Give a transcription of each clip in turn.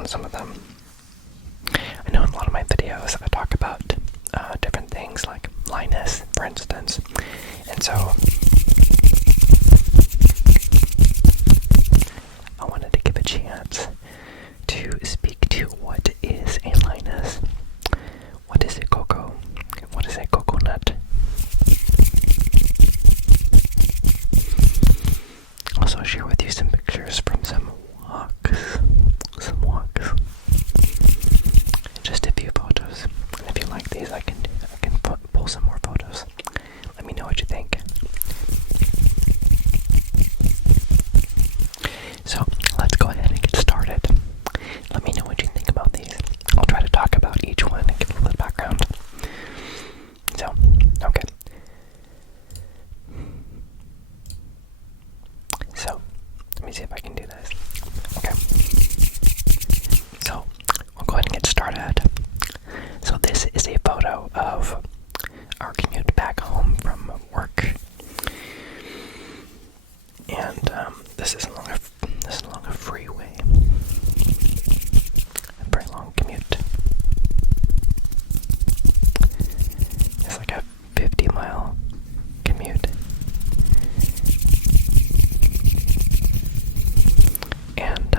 on some of them. I know in a lot of my videos I talk about different things like Linus, for instance, and so I wanted to give a chance to speak to what is a Linus, what is a cocoa, what is a coconut. Also share with you some pictures from some walks, just a few photos. And if you like these, I can pull some more photos. Let me know what you think. So let's go ahead and get started. Let me know what you think about these. I'll try to talk about each one and give a little background. So, okay. So, let me see if I can do this. Okay. So, we'll go ahead and get started. So this is a photo of our commute back home from work. And this is along a freeway. A very long commute. It's like a 50-mile commute. And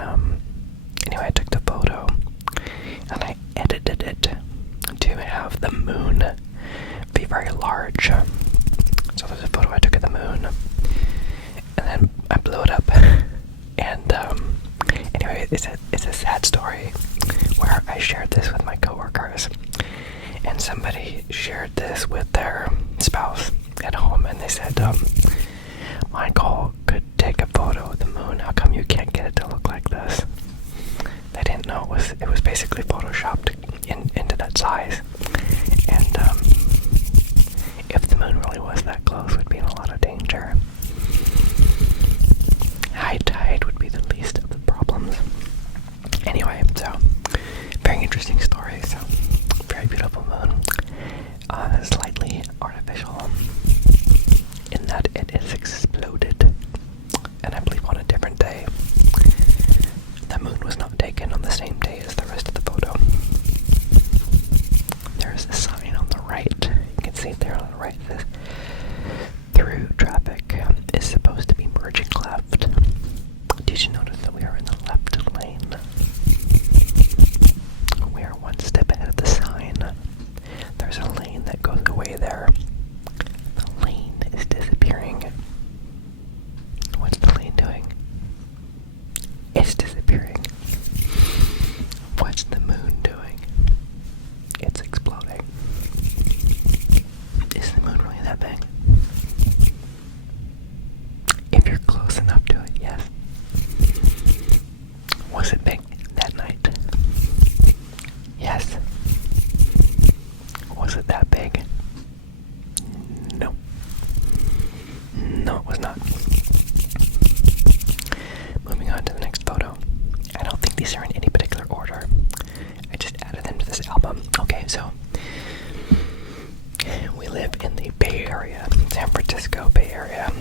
anyway, I took the photo and I edited it to have the moon be very large. So there's a photo I took of the moon, and then I blew it up. And anyway, it's a sad story where I shared this with my coworkers, and somebody shared this with their spouse at home, and they said, Michael could take a photo of the moon. How come you can't get it to look like this? They didn't know it was basically photoshopped into that size. And if the moon really was that close, we'd be in a lot of danger. High tide would be the least of the problems. Anyway, so very interesting story. So very beautiful moon. Slightly artificial in that it is exploded, and I believe on a different day. The moon was not taken on the same day as the rest of the photo. There's a sign on the right. You can see it there on the right. It says, "Through traffic is supposed to be merging left." Did you notice that we are in the left lane? We are one step ahead of the sign. There's a lane that goes away there. The lane is disappearing. What's the lane doing? It's disappearing. What's the moon doing? It's exploding. Is the moon really that big? If you're close enough to it, yes. Was it big that night? Yes. Was it that big? No. No, it was not. Moving on to the next photo. I don't think these are in any particular order. I just added them to this album. Okay, so we live in the Bay Area, San Francisco Bay Area,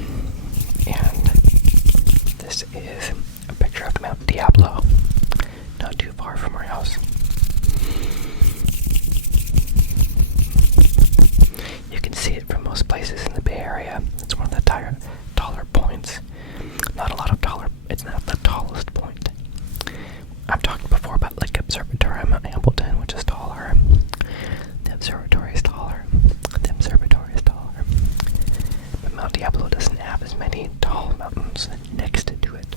and this is a picture of Mount Diablo, not too far from our house. You can see it from most places in the Bay Area. It's one of the taller points. Not a lot of taller. It's not the tallest point. I've talked before about Lake Observatory, Mount Hamilton, which is taller. The observatory is taller. The observatory is taller. But Mount Diablo doesn't have as many tall mountains next to it.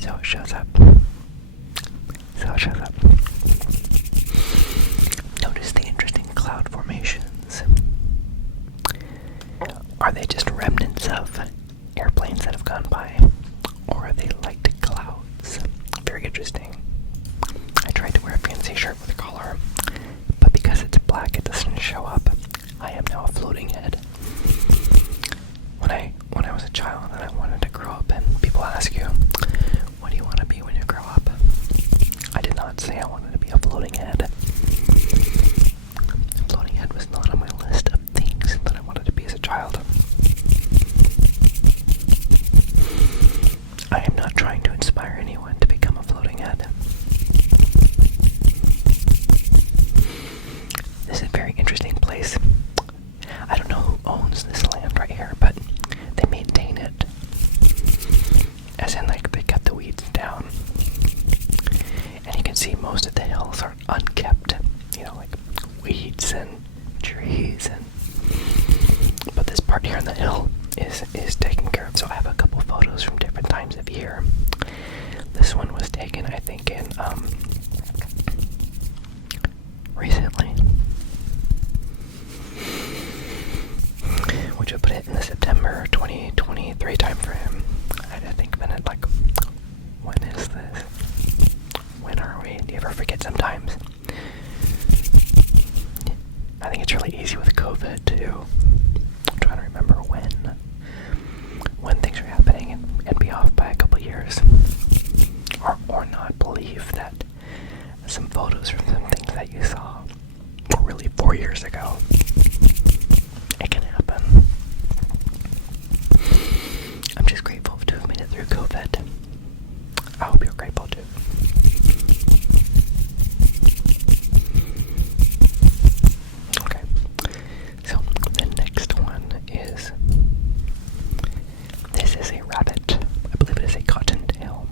So it shows up. Notice the interesting cloud formations. Are they just remnants of airplanes that have gone by? Or are they light clouds? Very interesting. I tried to wear a fancy shirt with a collar, but because it's black it doesn't show up. I am now a floating head. When I was a child and I wanted to grow up, and people ask you, what do you want to be when you grow up? I did not say I wanted to be a floating head. A floating head was not on my list of things that I wanted to be as a child. I am not trying to inspire anyone to become a floating head. believe that some photos from some things that you saw were really 4 years ago. It can happen. I'm just grateful to have made it through COVID. I hope you're grateful too. Okay, so the next one is, this is a rabbit. I believe it is a cottontail.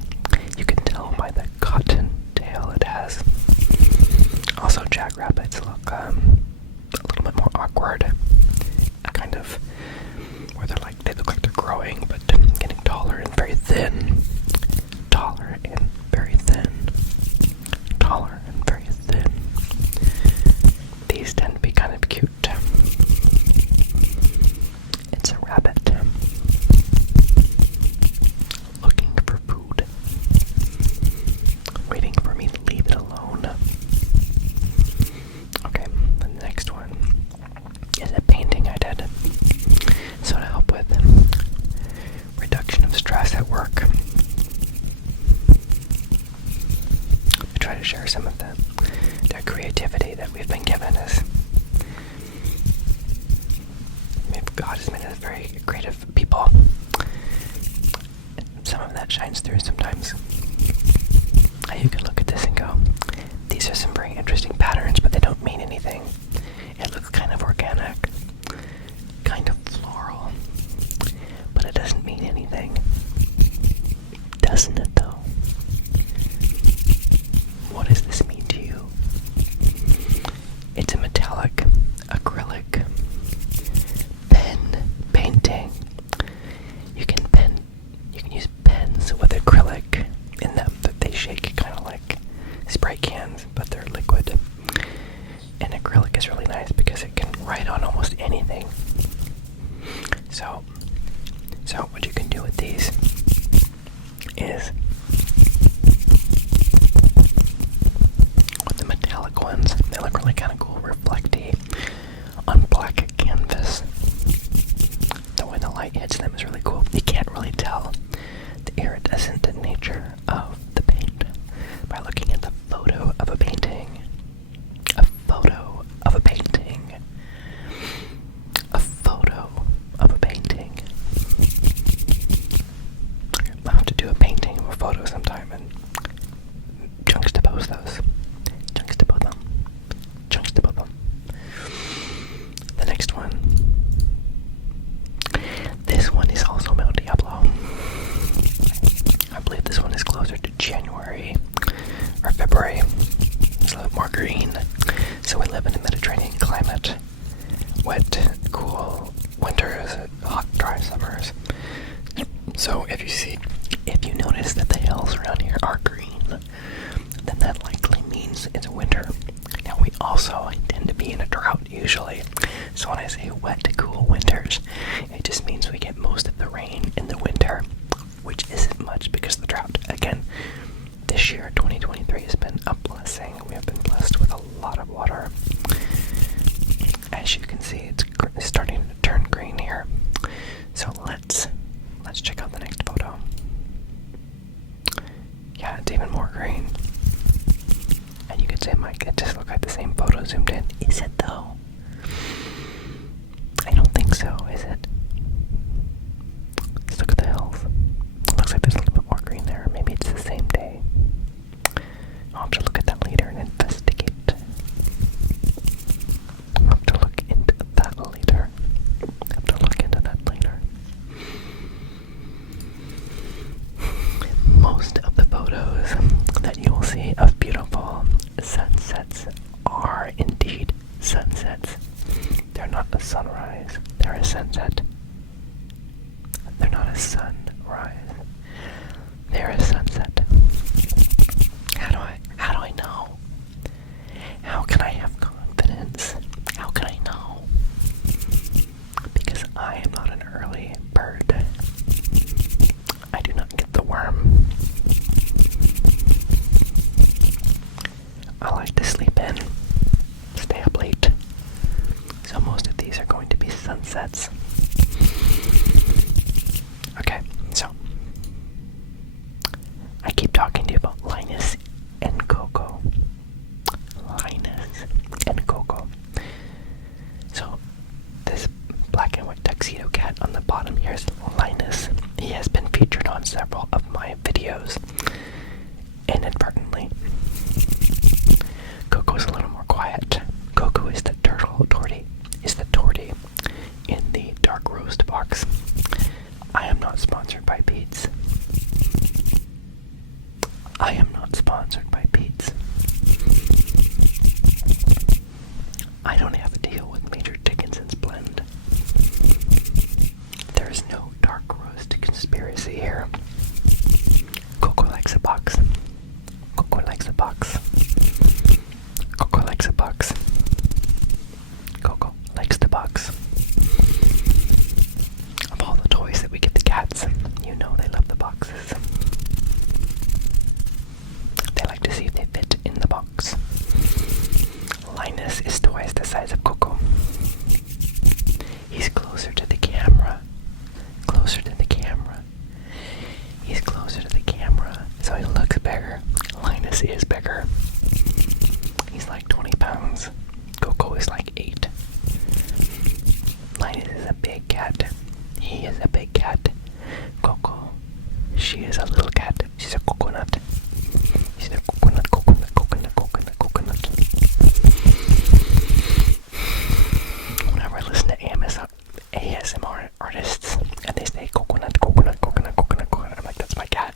You can tell by the cottontail it has. Also, jackrabbits look a little bit more awkward. Kind of where they look like they're growing, but getting taller and very thin. Taller and very thin. Taller and very thin. These tend to be kind of cute. It's a rabbit looking for food, waiting for me to leave it alone. Okay, the next one is a painting I did. So to help with reduction of stress at work, I try to share some of the creativity that we've been given as God has made us very creative people. Some of that shines through sometimes. You can look at this and go, these are some very interesting patterns, but they don't mean anything. It looks kind of organic, kind of floral, but it doesn't mean anything. Doesn't it though? What does this mean to you? It's a metallic acrylic pen painting. You can use pens with acrylic in them that they shake kind of like spray cans, but they're liquid. And acrylic is really nice because it can write on almost anything. So what you can do with these is, with the metallic ones, they look really kind of cool, reflecty on black canvas. The way the light hits them is really cool. You can't really tell the iridescent nature of the paint by looking at the photo of a painting. A photo of a painting. A photo of a painting. I'll have to do a painting of a photo sometime and juxtapose those. Juxtapose them. Juxtapose them. The next one. This one is also Mount Diablo. I believe this one is closer to January or February. It's a little more green. So we live in a Mediterranean climate. Wet, cool winters, hot, dry summers. So if you notice that the hills around here are green, then that likely means it's winter. Now we also tend to be in a drought usually. So when I say wet, cool winters, it just means we get most of the rain in the winter, which isn't much because of the drought. Again, this year, 2023, has been a blessing. We have been blessed with a lot of water. As you can see, it's starting to turn green here. So let's check out the next photo. Yeah, it's even more green. And you could say, Mike, it just looks like the same photo zoomed in. Is it though? I don't think so, is it? Let's look at the hills. It looks like there's a little bit more green there. Maybe it's the same day. I'll have to look at that later and investigate. I'll have to look into that later. Most of the photos that you will see of beautiful sunsets are indeed sunsets. They're not a sunrise, they're a sunset. They're not a sunrise, they're a sunset. How do I know? How can I have confidence? How can I know? Because I am not an early bird. I do not get the worm. I like to sleep in, stay up late. So most of these are going to be sunsets. featured on several of my videos inadvertently. Coco's a little more quiet. Coco is the tortie in the dark roast box. I am not sponsored by Pete's. I am not sponsored by Pete's. I don't have a deal with Major Dickinson's blend. There is no dark roast conspiracy here. Coco likes a box. Coco likes a box. Coco likes a box. Coco likes the box. Of all the toys that we get the cats, you know they love the boxes. They like to see if they fit in the box. Linus is twice the size of Coco. He's closer to the camera. Closer to the camera. He's closer to the camera, so he looks bigger. Linus is bigger. He's like 20 pounds. Coco is like 8. Linus is a big cat. He is a big cat. Coco, she is a little cat. She's a coconut. She's a coconut, coconut, coconut, coconut, coconut. Whenever I listen to ASMR artists and they say coconut, coconut, coconut, coconut, coconut, I'm like, that's my cat.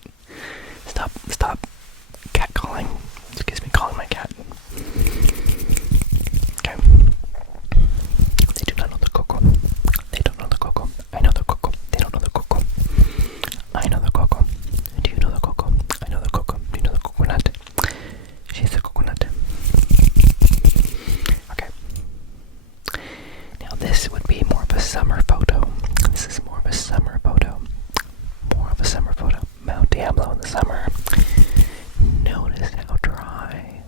Stop cat calling. Excuse me, calling my cat. Okay. They do not know the Coco. They don't know the Coco. I know the Coco. They don't know the Coco. I know the Coco. Do you know the Coco? I know the Coco. Do you know the coconut? She's a coconut. Okay. Now this would be more of a summer photo. This is more of a summer photo. More of a summer photo. Mount Diablo in the summer. Notice how dry.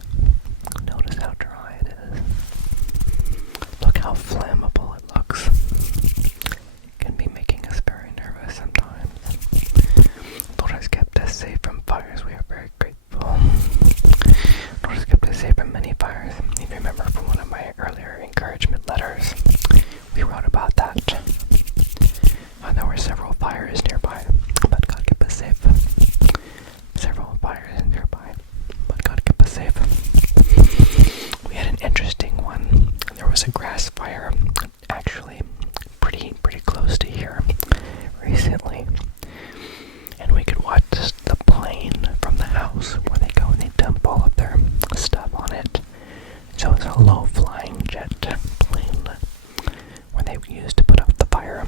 Notice how dry it is. Look how flammable it looks. It can be making us very nervous sometimes. Lord has kept us safe from fires. We are very grateful. Lord has kept us safe from many fires. If you remember from one of my earlier encouragement letters, we wrote about that. There were several fires nearby, but God kept us safe. Several fires nearby, but God kept us safe. We had an interesting one. There was a grass fire, actually, pretty close to here recently, and we could watch the plane from the house where they go and they dump all of their stuff on it. So it's a low-flying jet plane where they used to put out the fire.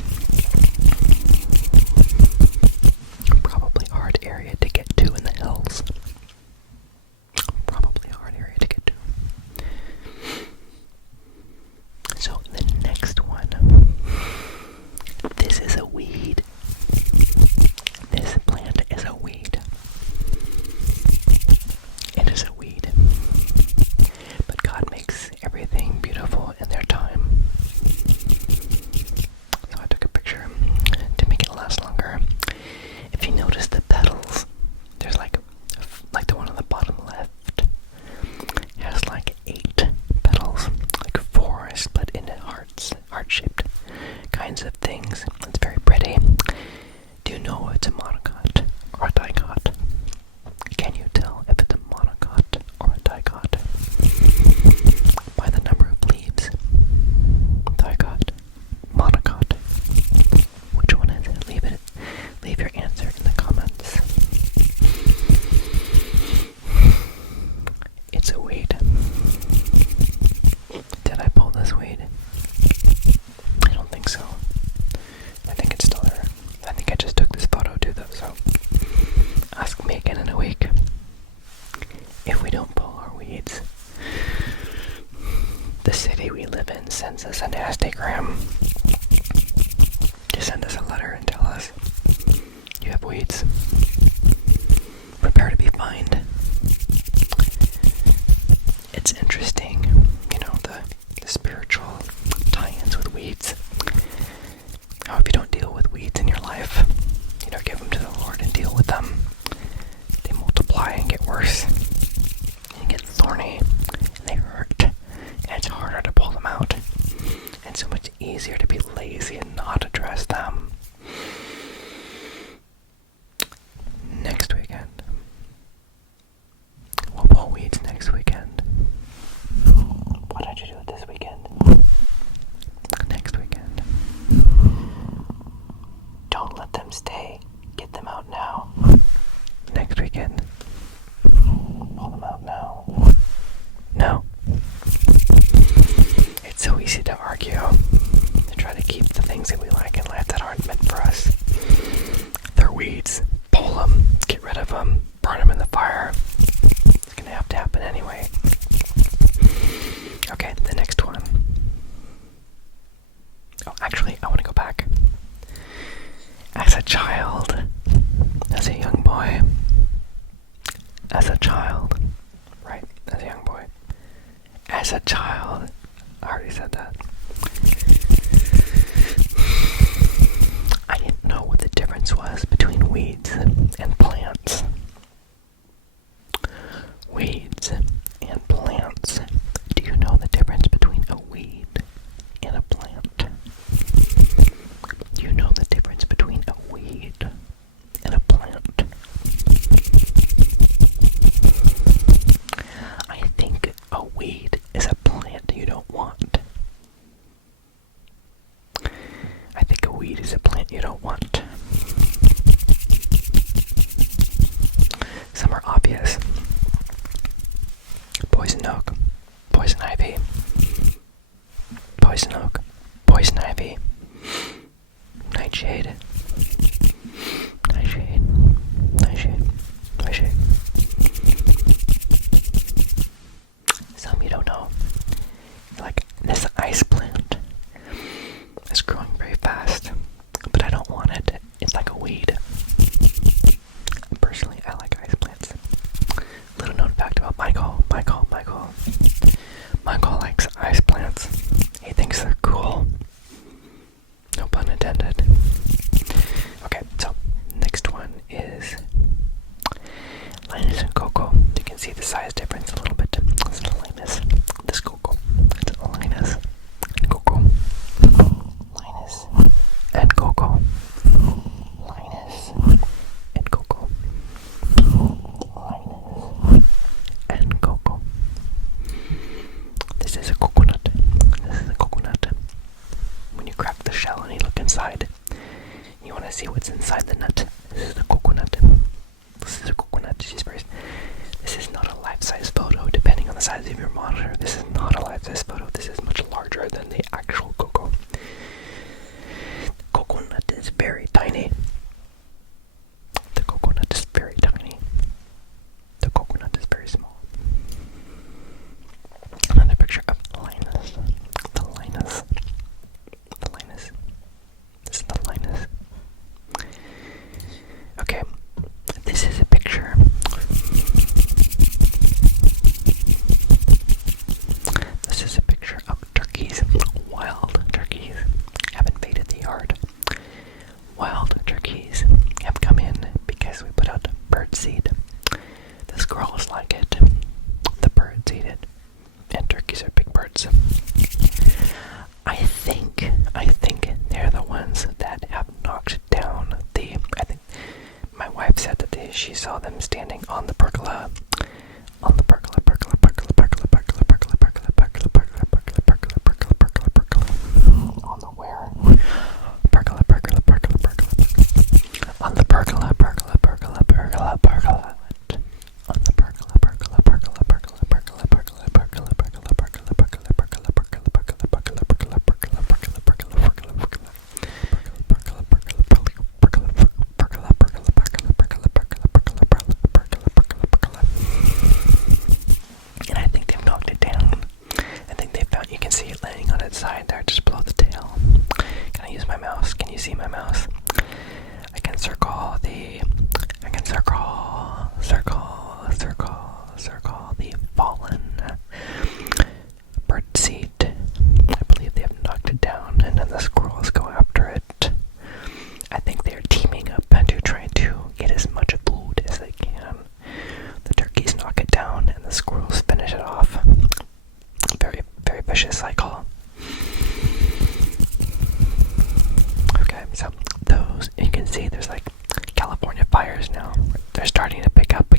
Probably a hard area to get to in the hills. Probably a hard area to get to. So the next one. This is a weed. This plant is a weed. It is a weed. But God makes everything beautiful in their time. So I took a picture to make it last longer. If you notice the petals, there's like the one on the bottom left has like 8 petals, like 4 split into heart-shaped kinds of things. It's very pretty. Do you know if it's a monocot or a dicot? Can you tell if it's a monocot or a dicot? By the number of leaves. Dicot, monocot. Which one is it? Leave your answer in the comments. It's a weed. Did I pull this weed? I don't think so. I think it's still there. I think I just took this photo too though, so ask me again in a week. If we don't pull our weeds, the city we live in sends us a nasty gram. Just send us a letter and tell us you have weeds. Prepare to be fined. It's interesting, the spiritual tie-ins with weeds. How if you don't deal with weeds in your life, give them to the Lord and deal with them, they multiply and get worse, and get thorny, and they hurt, and it's harder to pull them out, and so much easier to be lazy and not address them. of them, burn them in the fire. It's gonna have to happen anyway. Okay, the next one. Oh, actually, I want to go back. As a child, as a young boy, as a child, right, as a young boy, as a child, I already said that. I didn't know what the difference was between weeds and plants. Weeds and plants. Do you know the difference between a weed and a plant? Do you know the difference between a weed and a plant? I think a weed is a plant you don't want. I think a weed is a plant you don't want. Some are obvious. Poison oak, poison ivy, poison oak, poison ivy, nightshade, nightshade, nightshade, nightshade. Some you don't know. Like this ice plant is growing very fast, but I don't want it. It's like a weed. Personally, I like ice plants. Little known fact about Michael. Michael likes ice plants. He thinks they're cool. No pun intended. Okay, so next one is Linus and Coco. You can see the size difference a little bit. This is Linus. This Coco. It's Linus and Coco. Linus and Coco. Linus and Coco. Linus and Coco. This is a coconut. This is a coconut. When you crack the shell and you look inside, you want to see what's inside the nut. This is a coconut. This is a coconut. This is not a life-size photo, depending on the size of your monitor. This is not a life-size photo. This is much larger than the actual cocoa. The coconut is very tiny. The coconut is very tiny. The coconut is very small. Another picture of Linus. The Linus. The Linus. This is the Linus. Okay. This is a picture. This is a picture of turkeys. Wild turkeys have invaded the yard. Wild turkeys have come in because we put out bird seed. The squirrels like it. The birds eat it. And turkeys are big birds. I think they're the ones that have knocked down the. I think my wife said that she saw them standing on the pergola. On the pergola. On the where? Pergola. On the pergola. And I think they've knocked it down. I think they found, you can see it laying on its side there, just below the tail. Can I use my mouse? Can you see my mouse? I can circle the fallen bird seed. I believe they have knocked it down, and then the squirrels go after it. I think they're teaming up to try to get as much food as they can. The turkeys knock it down, and the squirrels finish it off. Very, very vicious cycle. Okay, so those, you can see there's like California fires now. They're starting to pick up